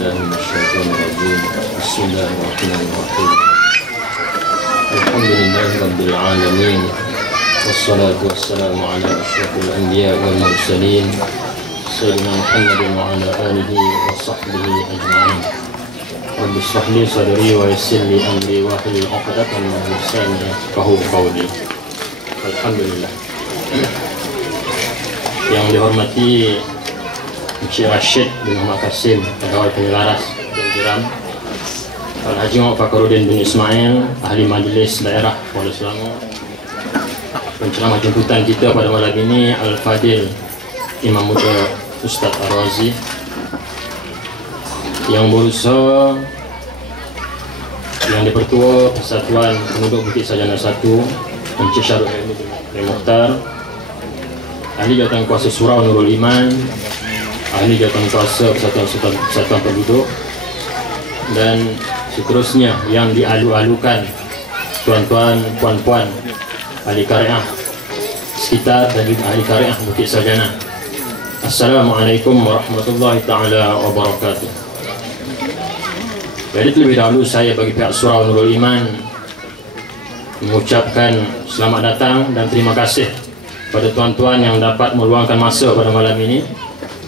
بالله من الشيطان الرجيم. بسم الله الرحمن الرحيم. الحمد لله رب العالمين، والصلاة والسلام على أشرف الأنبياء والمرسلين سيدنا محمد وعلى آله وصحبه أجمعين. رب اشرح لي صدري ويسر لي أمري واحلل عقدة من لساني يفقهوا قولي. Alhamdulillah. Yang dihormati Encik Rashid bin Muhammad Qasim, Pegawai Penyelaras Jeram, Al-Haji Muhammad Fakhruddin bin Ismail, Ahli Majlis Daerah Kuala Selangor. Penceramah jemputan kita pada malam ini Al-Fadil Imam Muda Ustaz Ar-Razi, yang berusaha yang dipertua Persatuan Penduduk Bukit Sajana 1, Encik Syarul bin Mukhtar, Ahli Jawatan Kuasa Surau Nurul Iman, Ahli Jawatan Kuasa Persatuan Penduduk, dan seterusnya yang dialu-alukan tuan-tuan, puan-puan ahli karyah sekitar dan juga ahli karyah Bukit Sajana. Assalamualaikum warahmatullahi taala wabarakatuh. Jadi terlebih dahulu saya bagi pihak Surau Nurul Iman mengucapkan selamat datang dan terima kasih pada tuan-tuan yang dapat meluangkan masa pada malam ini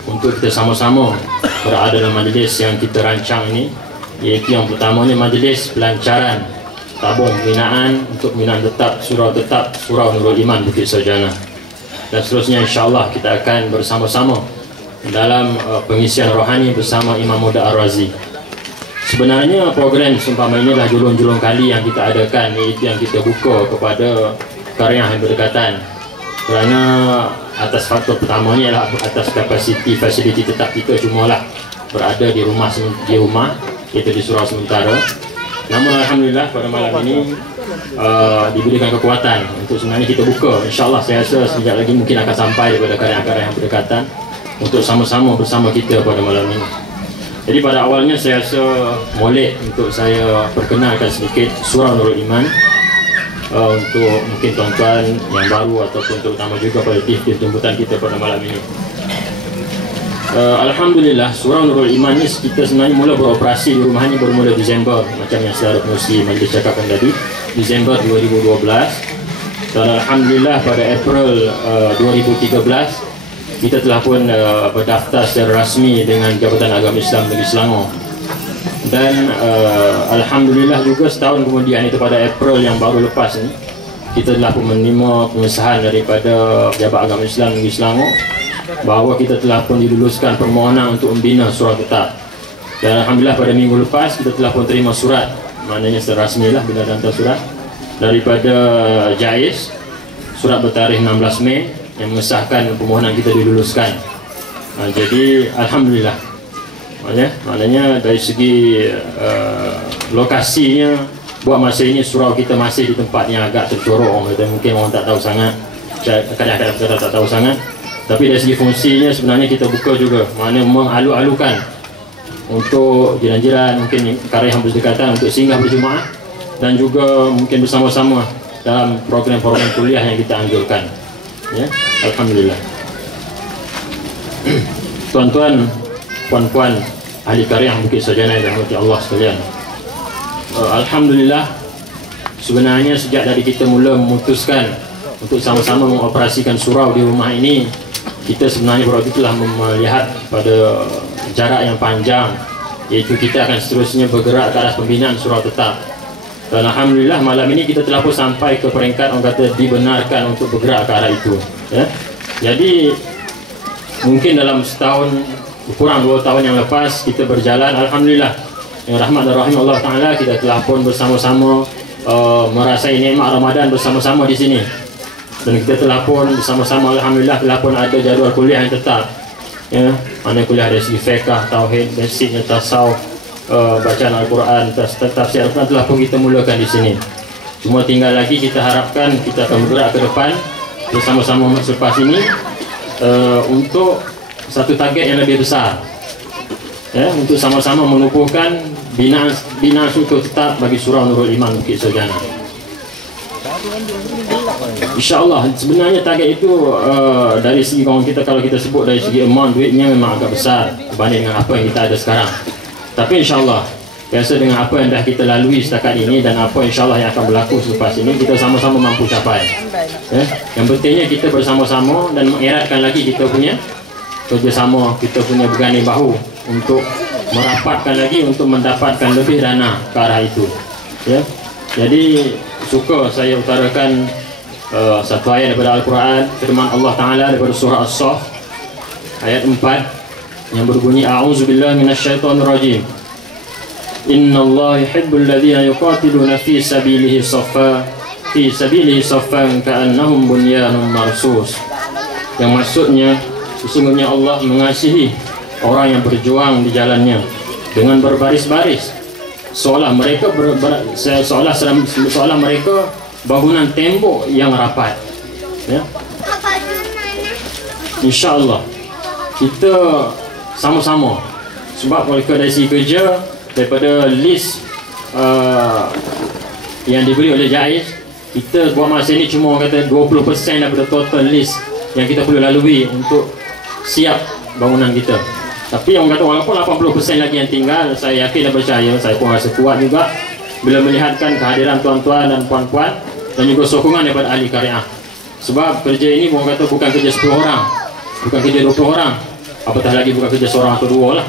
untuk kita sama-sama berada dalam majlis yang kita rancang ini, iaitu yang pertama ni majlis pelancaran tabung binaan untuk binaan tetap Surau Nurul Iman Bukit Sajana, dan seterusnya insyaAllah kita akan bersama-sama dalam pengisian rohani bersama Imam Muda Ar-Razi. Sebenarnya program seumpama inilah julung-julung kali yang kita adakan, iaitu yang kita buka kepada karya yang berdekatan, kerana atas faktor pertamanya ialah atas fasiliti tetap kita cumalah berada di rumah, iaitu di surau sementara. Namun alhamdulillah pada malam ini diberikan kekuatan untuk sebenarnya kita buka. InsyaAllah saya rasa sekejap lagi mungkin akan sampai kepada karya-karya yang berdekatan untuk sama-sama bersama kita pada malam ini. Jadi pada awalnya saya rasa molek untuk saya perkenalkan sedikit Surau Nurul Iman untuk mungkin tuan-tuan yang baru ataupun terutama juga pada tim jemputan kita pada malam ini. Alhamdulillah, Surau Nurul Iman ni kita sebenarnya mula beroperasi di rumah ni bermula Disember, macam yang saudara pengurusi majlis cakapkan tadi, Disember 2012. Dan alhamdulillah pada April 2013 kita telah pun berdaftar secara rasmi dengan Jabatan Agama Islam Negeri Selangor. Dan alhamdulillah juga setahun kemudian, itu pada April yang baru lepas ni, kita telah pun menerima pengesahan daripada Jabatan Agama Islam Negeri Selangor bahawa kita telah pun diluluskan permohonan untuk membina surau tetap. Dan alhamdulillah pada minggu lepas kita telah pun terima surat, maknanya secara rasmi lah, bina dan hantar surat daripada JAIS, surat bertarikh 16 Mei yang mengesahkan permohonan kita diluluskan. Jadi alhamdulillah, maknanya dari segi lokasinya buat masa ini surau kita masih di tempat yang agak tercorong, mungkin orang tak tahu sangat, kadang-kadang kita tak tahu sangat. Tapi dari segi fungsinya sebenarnya kita buka juga, maknanya mengalu-alukan untuk jiran-jiran, mungkin karya yang berdekatan untuk singgah berjemaah, dan juga mungkin bersama-sama dalam program-program kuliah yang kita anjurkan. Ya, alhamdulillah. Tuan-tuan, puan-puan ahli karya Bukit Sajana yang dirahmati Allah sekalian, alhamdulillah, sebenarnya sejak dari kita mula memutuskan untuk sama-sama mengoperasikan surau di rumah ini, kita sebenarnya waktu itu telah melihat pada jarak yang panjang, iaitu kita akan seterusnya bergerak ke arah pembinaan surau tetap. Dan alhamdulillah malam ini kita telah pun sampai ke peringkat orang kata dibenarkan untuk bergerak ke arah itu, ya. Jadi mungkin dalam setahun, kurang 2 tahun yang lepas kita berjalan, alhamdulillah yang rahmat dan rahim Allah Ta'ala, kita telah pun bersama-sama merasai nikmat Ramadan bersama-sama di sini. Dan kita telah pun bersama-sama alhamdulillah telah pun ada jadual kuliah yang tetap, ya, mana kuliah dari segi fiqh, tauhid, basicnya tasawuf, bacaan Al-Quran, tafsir Al-Quran telah pun kita mulakan di sini. Cuma tinggal lagi kita harapkan kita akan bergerak ke depan bersama-sama selepas ini untuk satu target yang lebih besar, ya, untuk sama-sama menubuhkan binaan struktur tetap bagi Surau Nurul Iman Bukit Sajana. InsyaAllah sebenarnya target itu dari segi kawan kita, kalau kita sebut dari segi amount duitnya memang agak besar berbanding dengan apa yang kita ada sekarang. Tapi insyaAllah biasa dengan apa yang dah kita lalui setakat ini dan apa insyaAllah yang akan berlaku selepas ini, kita sama-sama mampu capai. Yang pentingnya kita bersama-sama dan mengeratkan lagi kita punya kerjasama, kita punya berganding bahu untuk merapatkan lagi untuk mendapatkan lebih dana ke arah itu. Jadi suka saya utarakan satu ayat daripada Al-Quran, firman Allah Ta'ala daripada surah As-Saff ayat 4 yang berbunyi, A'udzubillahi minasyaitonirrajim, Innallaha yuhibbul ladzina yuqatiluna fi sabilihi saffan ka'annahum bunyanun marsus. Yang maksudnya, sesungguhnya Allah mengasihi orang yang berjuang di jalannya dengan berbaris-baris, seolah mereka seolah mereka bangunan tembok yang rapat. InsyaAllah kita sama-sama, sebab mereka dari segi kerja, daripada list yang diberi oleh JAIS, kita buat masa ini cuma kata 20% daripada total list yang kita perlu lalui untuk siap bangunan kita. Tapi yang kata walaupun 80% lagi yang tinggal, saya yakin dan percaya, saya pun rasa kuat juga bila melihatkan kehadiran tuan-tuan dan puan-puan dan juga sokongan daripada ahli karyah. Sebab kerja ini bukan kata bukan kerja 10 orang, bukan kerja 20 orang, apatah lagi bukan kerja seorang atau dua lah.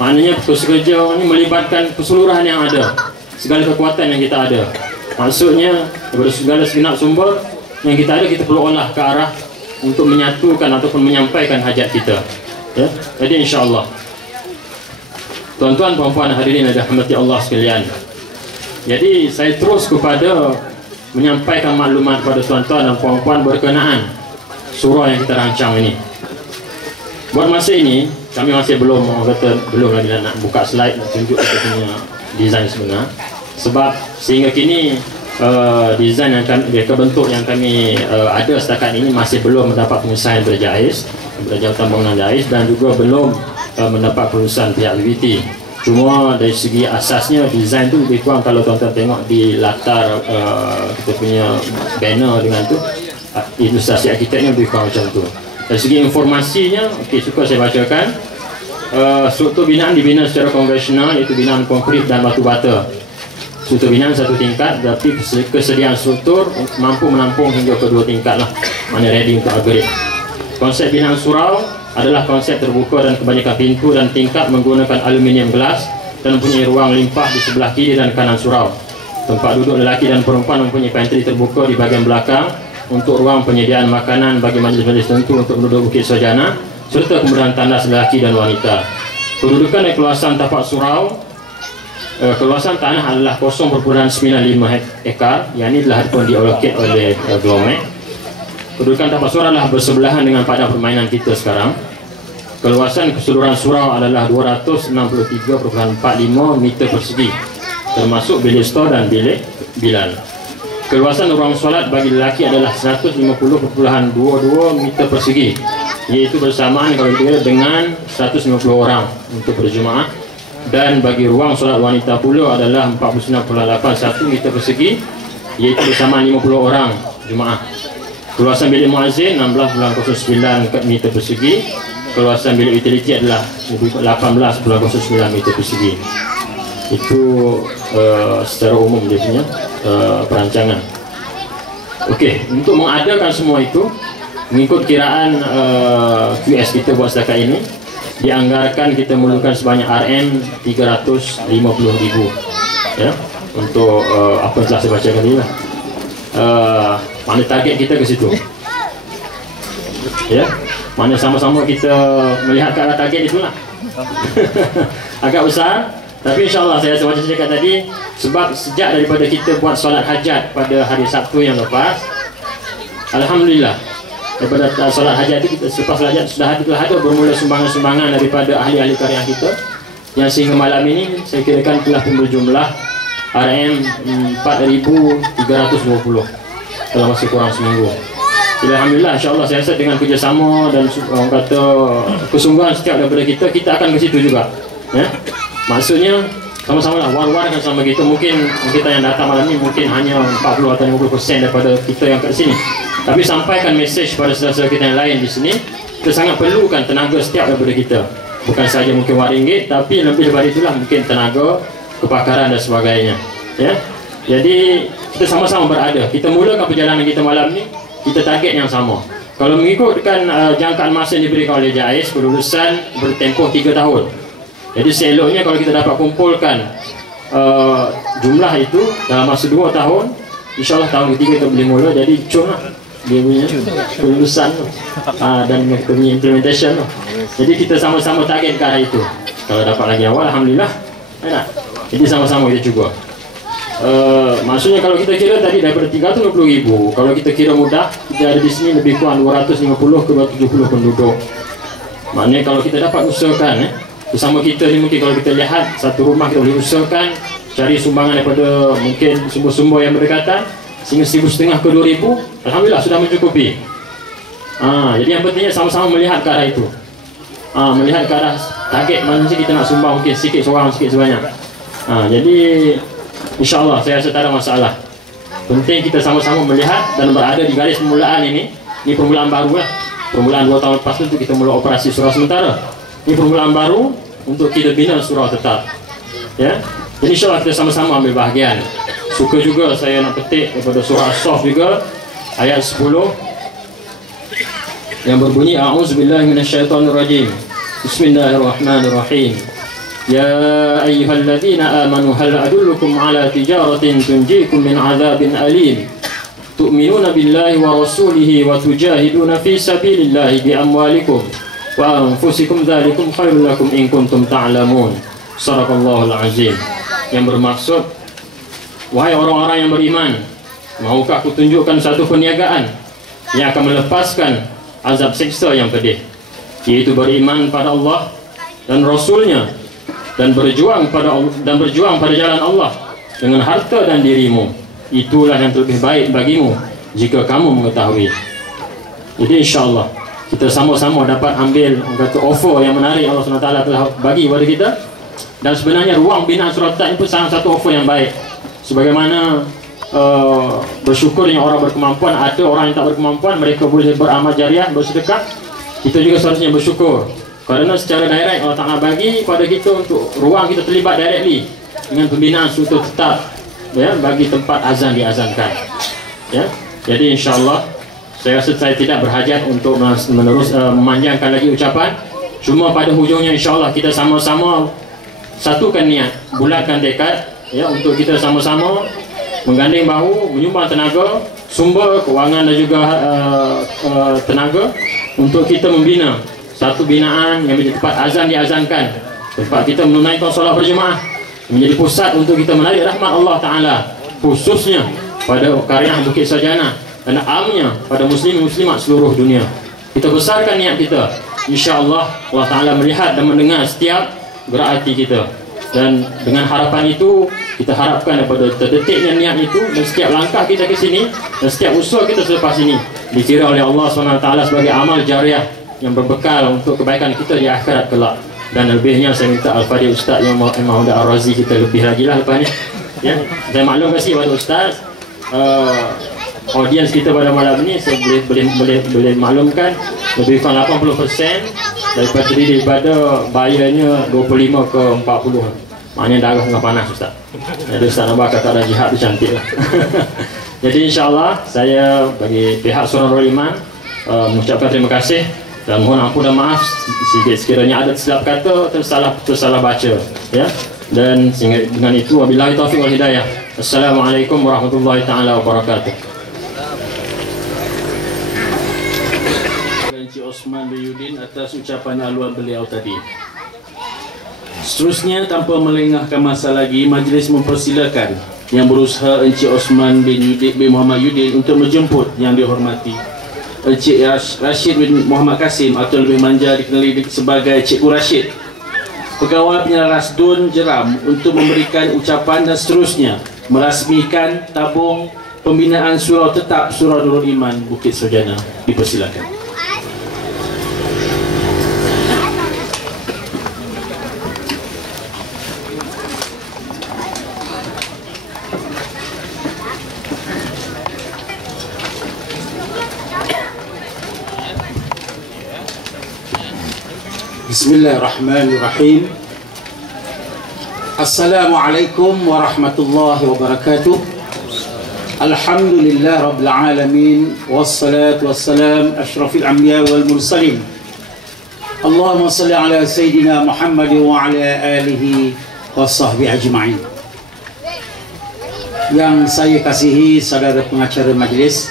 Maknanya kerja ini melibatkan keseluruhan yang ada, segala kekuatan yang kita ada. Maksudnya daripada segala segenap sumber yang kita ada, kita perlu olah ke arah untuk menyatukan ataupun menyampaikan hajat kita. Jadi insyaAllah tuan-tuan, puan-puan, hadirin yang dirahmati Allah sekalian, jadi saya terus kepada menyampaikan maklumat kepada tuan-tuan dan puan-puan berkenaan surah yang kita rancang ini. Buat masa ini kami masih belum lagi nak buka slide nak tunjuk kita punya desain sebenar, sebab sehingga kini desain yang kami, bentuk yang kami ada setakat ini masih belum mendapat pengesahan dari JAIS, Jabatan Bangunan JAIS, dan juga belum mendapat kelulusan pihak BBT. Cuma dari segi asasnya desain tu lebih kurang, kalau tuan-tuan tengok di latar kita punya banner dengan tu, ilustrasi arkiteknya lebih kurang macam tu. Dari segi informasinya, suka saya bacakan. Struktur binaan dibina secara konvensional, iaitu binaan konkrit dan batu bata. Struktur binaan satu tingkat, tapi kesediaan struktur mampu menampung hingga ke 2 tingkat lah, mana ready untuk upgrade. Konsep binaan surau adalah konsep terbuka dan kebanyakan pintu dan tingkap menggunakan aluminium gelas dan mempunyai ruang limpah di sebelah kiri dan kanan surau. Tempat duduk lelaki dan perempuan mempunyai pantry terbuka di bahagian belakang untuk ruang penyediaan makanan bagi majlis-majlis tertentu untuk penduduk Bukit Sarjana, serta kemudahan tandas lelaki dan wanita. Kedudukan dan keluasan tapak surau, keluasan tanah adalah 0.95 ekar, yang ini telah pun diallocate oleh Glomek. Kedudukan tapak surau adalah bersebelahan dengan padang permainan kita sekarang. Keluasan keseluruhan surau adalah 263.45 meter persegi, termasuk bilik stor dan bilik bilal. Keluasan ruang solat bagi lelaki adalah 150.22 meter persegi, iaitu bersamaan kalau kita dengan 150 orang untuk berjemaah, dan bagi ruang solat wanita pula adalah 49.81 meter persegi, iaitu bersamaan 50 orang jemaah. Keluasan bilik muazzin 16.09 meter persegi. Keluasan bilik utility adalah 18.09 meter persegi. Itu secara umum dia punya perancangan. Okey, untuk mengadakan semua itu, mengikut kiraan QS kita buat setakat ini, dianggarkan kita memerlukan sebanyak RM350,000 ya, untuk apa yang telah saya bacakan tadi lah. Mana target kita ke situ ya, mana sama-sama kita melihat ke arah target itulah. Agak besar, tapi insyaAllah saya macam saya cakap tadi, sebab sejak daripada kita buat solat hajat pada hari Sabtu yang lepas, alhamdulillah, daripada solat hajat itu, kita selepas solat hajat sudah ada bermula sumbangan-sumbangan daripada ahli-ahli karya kita, yang sehingga malam ini saya kirakan telah pun berjumlah RM4,320 dalam masa kurang seminggu. Jadi alhamdulillah, insyaAllah saya rasa dengan kerjasama dan orang kata kesungguhan setiap daripada kita, kita akan ke situ juga ya. Maksudnya sama-sama lah, war-war kan sama kita. Mungkin kita yang datang malam ni mungkin hanya 40 atau 50% daripada kita yang kat sini, tapi sampaikan mesej pada saudara-saudara kita yang lain di sini. Kita sangat perlukan tenaga setiap daripada kita bukan saja mungkin wang ringgit, tapi lebih daripada itulah mungkin tenaga, kepakaran dan sebagainya. Ya, jadi kita sama-sama berada. Kita mulakan perjalanan kita malam ni, kita target yang sama. Kalau mengikutkan jangkaan masa yang diberikan oleh JAIS, kelulusan bertempoh 3 tahun. Jadi seeloknya kalau kita dapat kumpulkan jumlah itu dalam masa 2 tahun, insyaAllah tahun ketiga kita boleh mula. Jadi cun lah dia punya kelulusan dan kita punya implementation tu. Jadi kita sama-sama target ke arah itu. Kalau dapat lagi awal, alhamdulillah. Enak. Jadi sama-sama kita cuba. Maksudnya kalau kita kira tadi daripada 320,000, kalau kita kira mudah, kita ada di sini lebih kurang 250 ke 270 penduduk. Maknanya kalau kita dapat usahakan bersama kita ni, mungkin kalau kita lihat satu rumah, kita boleh usahakan cari sumbangan daripada mungkin sumber-sumber yang berdekatan, sehingga 1,500 ke 2,000, alhamdulillah sudah mencukupi. Jadi yang pentingnya sama-sama melihat ke arah itu, melihat ke arah target mana sih kita nak sumbang, mungkin sikit seorang, sikit sebanyak. Jadi insyaAllah saya rasa tak ada masalah. Penting kita sama-sama melihat dan berada di garis permulaan ini. Ini permulaan baru lah. Permulaan 2 tahun lepas itu kita mula operasi surau sementara. Ini permulaan baru untuk kita bina surau tetap. Ya, jadi insyaAllah kita sama-sama ambil bahagian. Suka juga saya nak petik daripada surah As-Saff juga, ayat 10 yang berbunyi A'udzubillahi minasyaitonirrajim. Bismillahirrahmanirrahim. Ya ayyuhalladzina amanu hal adullukum ala tijaratin tunjikum min adzabin alim. Tu'minuna billahi wa rasulihi wa tujahiduna fi sabilillahi bi amwalikum wa anfusikum dzalikum khairul lakum in kuntum ta'lamun. Shadaqallahul azim. Yang bermaksud, wahai orang-orang yang beriman, maukah aku tunjukkan satu perniagaan yang akan melepaskan azab siksa yang pedih, yaitu beriman pada Allah dan Rasulnya, dan berjuang pada jalan Allah dengan harta dan dirimu. Itulah yang lebih baik bagimu jika kamu mengetahui. Jadi insyaAllah kita sama-sama dapat ambil kata offer yang menarik Allah SWT telah bagi kepada kita. Dan sebenarnya ruang binaan surau tetap itu salah satu offer yang baik. Sebagaimana bersyukur dengan orang berkemampuan, ada orang yang tak berkemampuan, mereka boleh beramal jariah, bersedekah. Kita juga seharusnya bersyukur, kerana secara direct Allah Ta'ala bagi pada kita untuk ruang kita terlibat directly dengan pembinaan surau tetap, ya, bagi tempat azan diazankan. Ya, jadi insyaAllah saya rasa saya tidak berhajat untuk memanjangkan lagi ucapan. Cuma pada hujungnya insyaAllah kita sama-sama satukan niat, bulatkan tekad, ya, untuk kita sama-sama menggandeng bahu, menyumbang tenaga, sumber, kewangan dan juga tenaga untuk kita membina satu binaan yang menjadi tempat azan diazankan, tempat kita menunaikan solat berjemaah, menjadi pusat untuk kita menarik rahmat Allah Ta'ala, khususnya pada Qaryah Bukit Sarjana dan amnya pada muslim-muslimat seluruh dunia. Kita besarkan niat kita, insyaAllah Allah Ta'ala melihat dan mendengar setiap gerak hati kita. Dan dengan harapan itu, kita harapkan daripada terdetiknya niat itu, dan setiap langkah kita ke sini dan setiap usaha kita selepas ini dikira oleh Allah SWT sebagai amal jariah yang berbekal untuk kebaikan kita di akhirat kelak. Dan lebihnya saya minta Al-Fadhil Ustaz yang Mahuda Ar-Razi kita lebih lagi lah lepas ni, ya. Saya maklum kasih kepada Ustaz, audiens kita pada malam ni saya boleh maklumkan lebih kurang 80% daripada bayarnya 25 ke 40. Maknanya darah tengah panas Ustaz. Jadi Ustaz nampak kata ada jihad tu cantik lah. Jadi insyaAllah saya bagi pihak Surau Nurul Iman mengucapkan terima kasih dan mohon ampun dan maaf sekiranya ada silap kata, tersalah baca, ya. Dan sehingga dengan itu wabillahi taufiq wal hidayah. Assalamualaikum warahmatullahi taala wabarakatuh. Encik Osman bin Yudin atas ucapan haluan beliau tadi. Seterusnya, tanpa melengahkan masa lagi, majlis mempersilakan yang berusaha Encik Osman bin Muhammad Yudin untuk menjemput yang dihormati Encik Rashid bin Muhammad Kasim, atau lebih manja dikenali sebagai Cikgu Rashid, Pegawai Penyelaras Dun Jeram, untuk memberikan ucapan dan seterusnya merasmikan tabung pembinaan surau tetap Surau Nurul Iman Bukit Sarjana. Dipersilakan. Bismillahirrahmanirrahim. Assalamualaikum warahmatullahi wabarakatuh. Alhamdulillah rabbil alamin, wassalatu wassalam asyrafil anbiya wal mursalin. Allahumma salli ala sayyidina Muhammad wa ala alihi wa sahbihi ajma'in. Yang saya kasihi saudara pengacara majlis,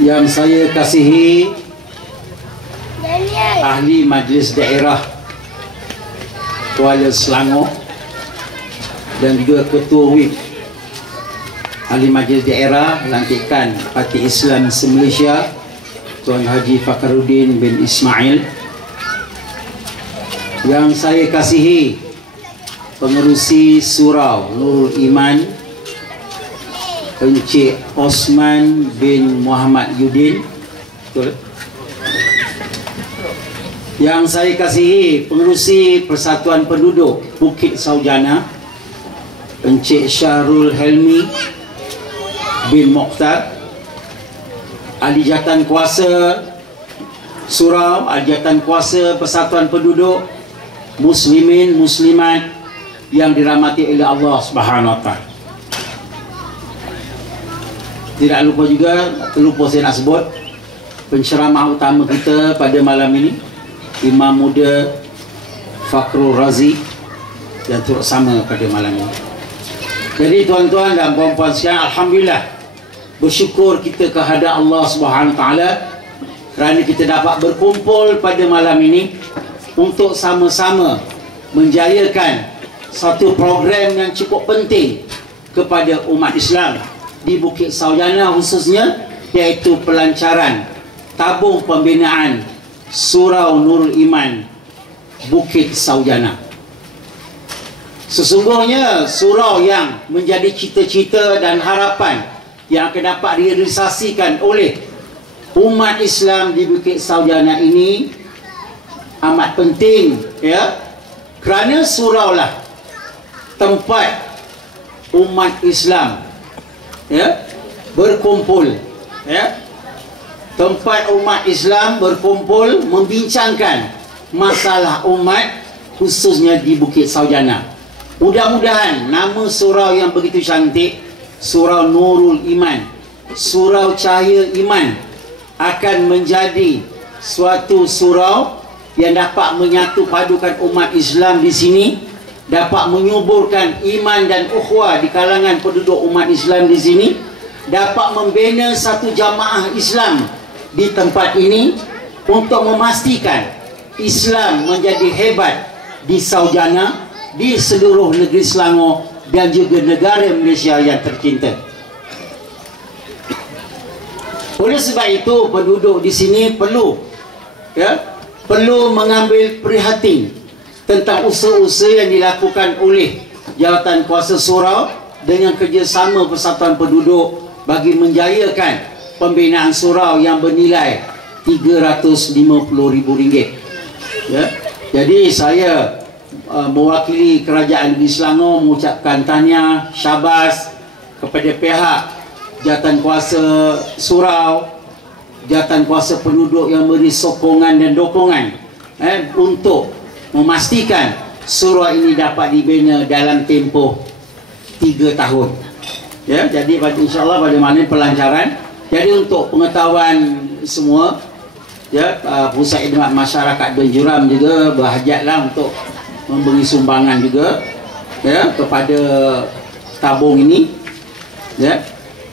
yang saya kasihi ahli majlis daerah Kuala Selangor dan juga ketua WIP ahli majlis daerah lantikan Parti Islam se-Malaysia Tuan Haji Fakhruddin bin Ismail. Yang saya kasihi pengerusi surau Nurul Iman Encik Osman bin Muhammad Yudin. Betul? Yang saya kasihi pengerusi Persatuan Penduduk Bukit Saujana Encik Syahrul Helmi bin Mokhtar, ahli jawatan kuasa surau, ahli jawatan kuasa Persatuan Penduduk, muslimin muslimat yang dirahmati oleh Allah Subhanahu Wa Taala. Tidak lupa juga, terlupa saya nak sebut penceramah utama kita pada malam ini, Imam Muda Fakhrul Razi yang turut sama pada malam ini. Jadi tuan-tuan dan puan-puan sekalian, alhamdulillah, bersyukur kita kehadap Allah Subhanahu Wa Taala kerana kita dapat berkumpul pada malam ini untuk sama-sama menjayakan satu program yang cukup penting kepada umat Islam di Bukit Saujana khususnya, iaitu pelancaran tabung pembinaan Surau Nurul Iman Bukit Saujana. Sesungguhnya surau yang menjadi cita-cita dan harapan yang akan dapat direalisasikan oleh umat Islam di Bukit Saujana ini amat penting, ya, kerana surau lah tempat umat Islam, ya, berkumpul, ya, tempat umat Islam berkumpul membincangkan masalah umat khususnya di Bukit Saujana. Mudah-mudahan nama surau yang begitu cantik, Surau Nurul Iman, Surau Cahaya Iman, akan menjadi suatu surau yang dapat menyatu padukan umat Islam di sini, dapat menyuburkan iman dan ukhuwah di kalangan penduduk umat Islam di sini, dapat membina satu jamaah Islam di tempat ini untuk memastikan Islam menjadi hebat di Saujana, di seluruh negeri Selangor dan juga negara Malaysia yang tercinta. Oleh sebab itu, penduduk di sini perlu, ya, perlu mengambil prihatin tentang usaha-usaha yang dilakukan oleh jawatan kuasa surau dengan kerjasama Persatuan Penduduk bagi menjayakan pembinaan surau yang bernilai RM350,000. Ya. Jadi saya mewakili kerajaan di Selangor mengucapkan tahniah syabas kepada pihak jawatan kuasa surau, jawatan kuasa penduduk yang beri sokongan dan dokongan untuk memastikan surau ini dapat dibina dalam tempoh 3 tahun. Ya, jadi insya-Allah pada malam pelancaran. Jadi untuk pengetahuan semua, ya, Pusat Khidmat Masyarakat Benjuram juga berhajatlah untuk memberi sumbangan juga, ya, kepada tabung ini, ya,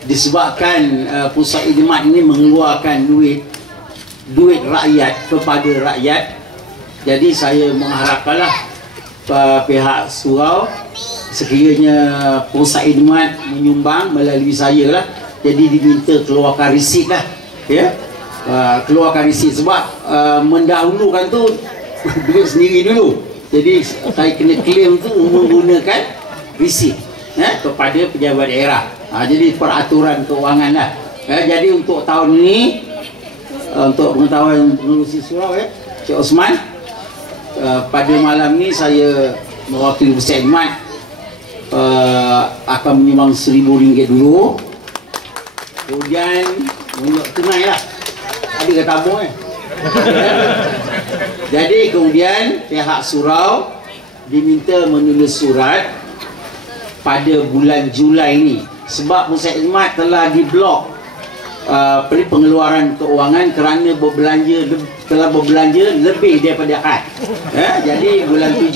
disebabkan Pusat Khidmat ini mengeluarkan duit rakyat kepada rakyat. Jadi saya mengharapkanlah pihak surau sekiranya Pusat Khidmat menyumbang melalui saya lah, jadi diminta keluarkan risit lah, ya, keluarkan risit sebab mendahulukan tu duit sendiri dulu. Jadi saya kena claim tu menggunakan risit, ya, kepada pejabat daerah. Jadi peraturan keuangan lah. Jadi untuk tahun ini, untuk pengetahuan pengerusi surau, ya, Cik Osman, pada malam ni saya mewakili Pusat Khidmat akan menyumbang RM1,000 dulu. Kemudian tunai lah, ada ke tabung Jadi kemudian pihak surau diminta menulis surat pada bulan Julai ini, sebab pusat khidmat telah diblok pengeluaran keuangan kerana telah berbelanja lebih daripada had. Jadi bulan 7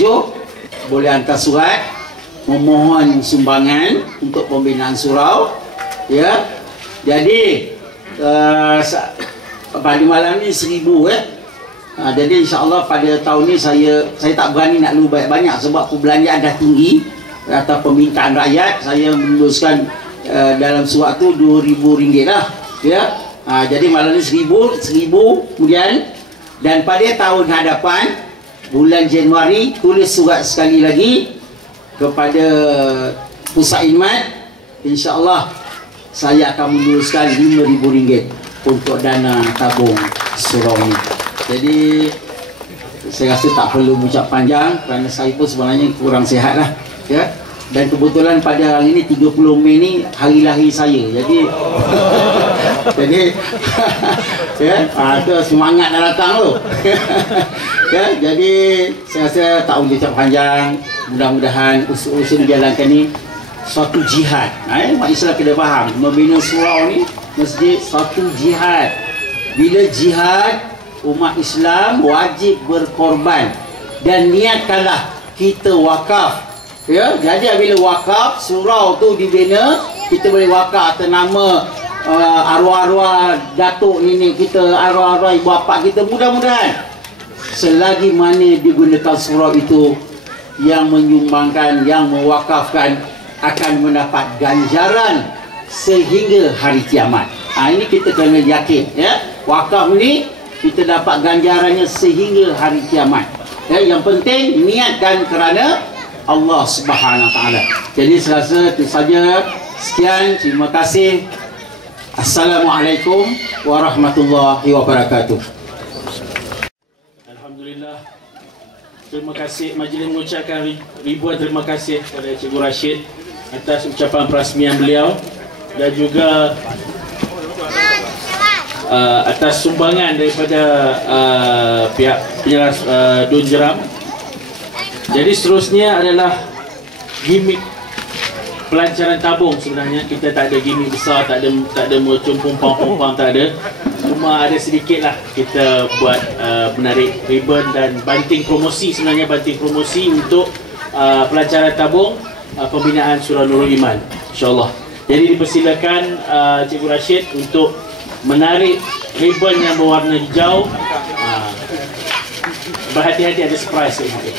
boleh hantar surat memohon sumbangan untuk pembinaan surau. Jadi pada malam ni 1000 jadi insya-Allah pada tahun ni saya tak berani nak lu banyak-banyak sebab perbelanjaan dah tinggi atas permintaan rakyat. Saya menuliskan dalam surat tu RM2,000 lah. Jadi malam ni 1000 kemudian, dan pada tahun hadapan bulan Januari tulis surat sekali lagi kepada pusat khidmat, insya-Allah saya akan menuliskan RM5,000 untuk dana tabung surau ni. Jadi saya rasa tak perlu ucap panjang kerana saya pun sebenarnya kurang sihat lah, dan kebetulan pada hari ini 30 Mei ni hari lahir saya. Jadi ada semangat nak datang tu. Jadi saya rasa tak boleh ucap panjang. Mudah-mudahan usaha dijalankan ni suatu jihad. Umat Islam kena faham, membina surau ni masjid suatu jihad. Bila jihad, umat Islam wajib berkorban, dan niatkanlah kita wakaf. Jadi bila wakaf surau tu dibina, kita boleh wakaf atas nama arwah-arwah datuk nenek kita, arwah-arwah ibu bapa kita. Mudah-mudahan selagi mana digunakan surau itu, yang menyumbangkan, yang mewakafkan akan mendapat ganjaran sehingga hari kiamat. Ini kita kena yakin, wakaf ni kita dapat ganjarannya sehingga hari kiamat. Yang penting niatkan kerana Allah Subhanahu Wa Taala. Jadi saya rasa itu saja. Sekian, terima kasih. Assalamualaikum warahmatullahi wabarakatuh. Alhamdulillah. Terima kasih, majlis mengucapkan ribuan terima kasih kepada Cikgu Rashid atas ucapan perasmian beliau, dan juga atas sumbangan daripada pihak penyeras Dun Jeram. Jadi seterusnya adalah gimmick pelancaran tabung. Sebenarnya kita tak ada gimmick besar, tak ada mercun pompang, tak ada. Cuma ada sedikit lah kita buat menarik ribbon dan banting promosi, sebenarnya banting promosi untuk pelancaran tabung pembinaan Surau Nurul Iman, insyaAllah. Jadi dipersilakan Cikgu Rashid untuk menarik ribbon yang berwarna hijau. Berhati-hati, ada surprise mungkin.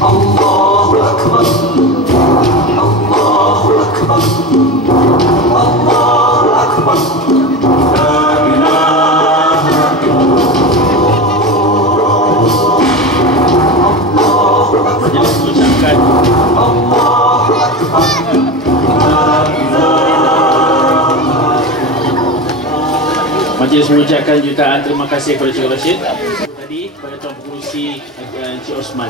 Allahu Akbar, Allahu Akbar, Allahu Akbar. Majlis mengucapkan jutaan terima kasih kepada Cikgu Rashid tadi, kepada Tuan Pengerusi Encik Osman.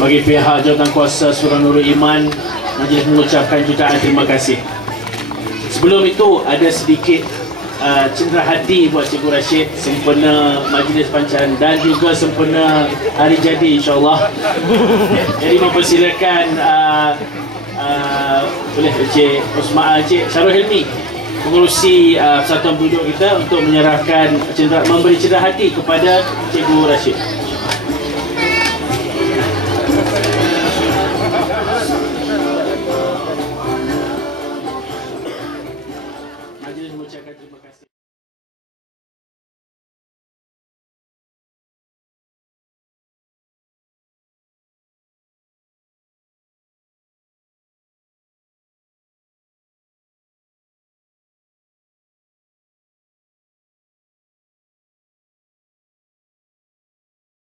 Bagi pihak Jawatankuasa Surau Nurul Iman, majlis mengucapkan jutaan terima kasih. Sebelum itu ada sedikit cendera hati buat Cikgu Rashid sempena majlis pancaran dan juga sempena hari jadi, insyaAllah. Jadi mempersilakan boleh Encik Osman, Encik Syarul Hilmi, pengerusi Persatuan Penduduk kita, untuk menyerahkan memberi cendera hati kepada Cikgu Rashid.